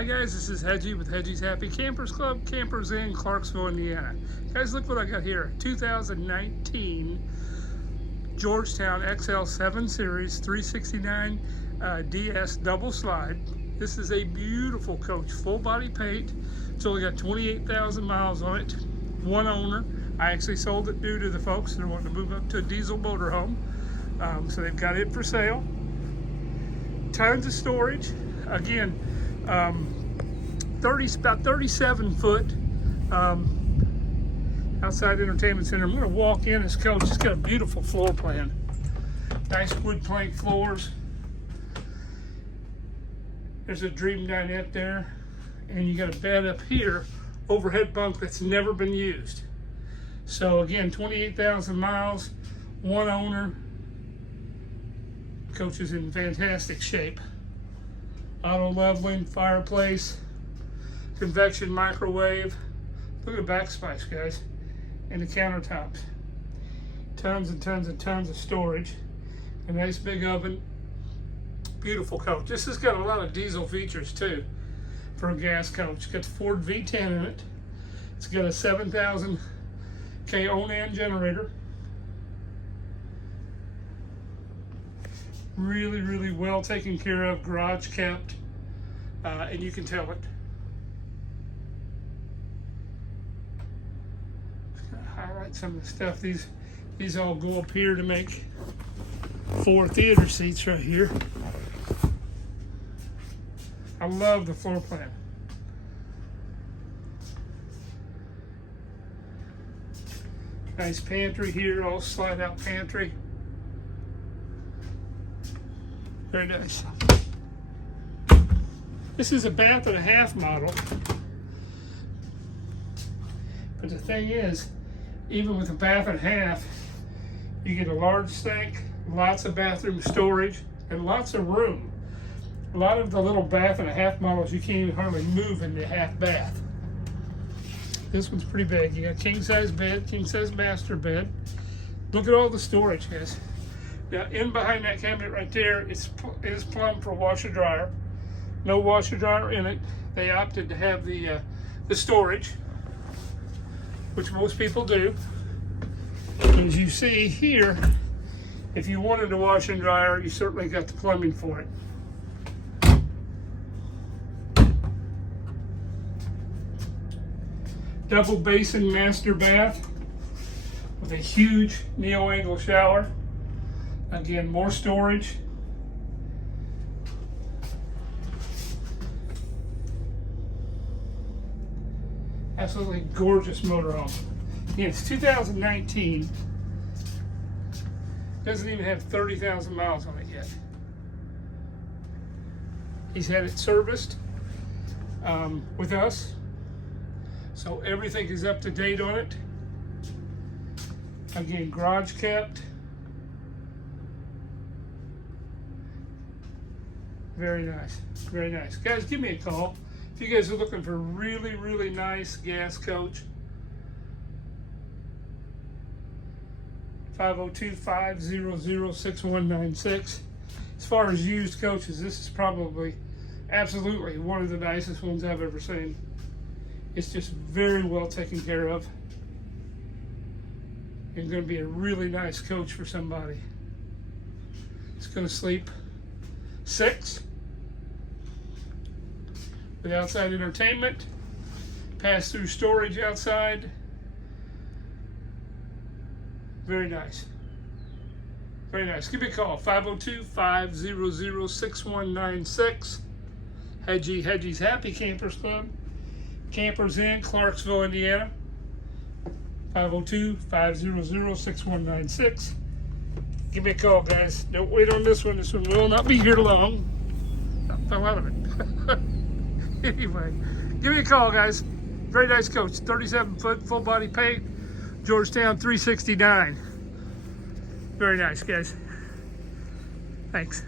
Hi guys, this is Hedgie with Hedgie's Happy Campers Club, Campers in Clarksville, Indiana. Guys, look what I got here. 2019 Georgetown XL 7 Series 369 DS double slide. This is a beautiful coach, full body paint. It's only got 28,000 miles on it. One owner. I actually sold it due to the folks that are wanting to move up to a diesel motorhome. So they've got it for sale. Tons of storage. Again, about 37 foot outside entertainment center. I'm going to walk in this coach. It's got a beautiful floor plan. Nice wood plank floors. There's a dream dinette there. And you got a bed up here, overhead bunk that's never been used. So again, 28,000 miles, one owner. Coach is in fantastic shape. Auto leveling, fireplace, convection microwave. Look at the backsplash, guys, and the countertops. Tons and tons and tons of storage. A nice big oven. Beautiful coach. This has got a lot of diesel features too for a gas coach. It's got the Ford V10 in it. It's got a 7,000 K Onan generator. Really, really well taken care of, garage kept, and you can tell it. Just gonna highlight some of the stuff. These all go up here to make 4 theater seats right here. I love the floor plan. Nice pantry here, all slide out pantry. Very nice. This is a bath and a half model. But the thing is, even with a bath and a half, you get a large sink, lots of bathroom storage, and lots of room. A lot of the little bath and a half models, you can't even hardly move in the half bath. This one's pretty big. You got king size bed, king size master bed. Look at all the storage, guys. Now, in behind that cabinet right there, it is plumbed for washer dryer. No washer dryer in it. They opted to have the storage, which most people do. As you see here, if you wanted a washer and dryer, you certainly got the plumbing for it. Double basin master bath with a huge neo-angle shower. Again, more storage. Absolutely gorgeous motorhome. Again, it's 2019. Doesn't even have 30,000 miles on it yet. He's had it serviced with us. So everything is up to date on it. Again, garage kept. Very nice, very nice. Guys, give me a call if you guys are looking for a really, really nice gas coach. 502-500-6196. As far as used coaches, this is probably absolutely one of the nicest ones I've ever seen. It's just very well taken care of. It's going to be a really nice coach for somebody. It's going to sleep 6. With outside entertainment, pass-through storage outside. Very nice. Very nice. Give me a call, 502-500-6196. Hedgie's Happy Campers Club. Campers in Clarksville, Indiana. 502-500-6196. Give me a call, guys. Don't wait on this one. This one will not be here long. I fell out of it. Anyway, give me a call, guys. Very nice coach. 37 foot, full body paint. Georgetown 369. Very nice, guys. Thanks.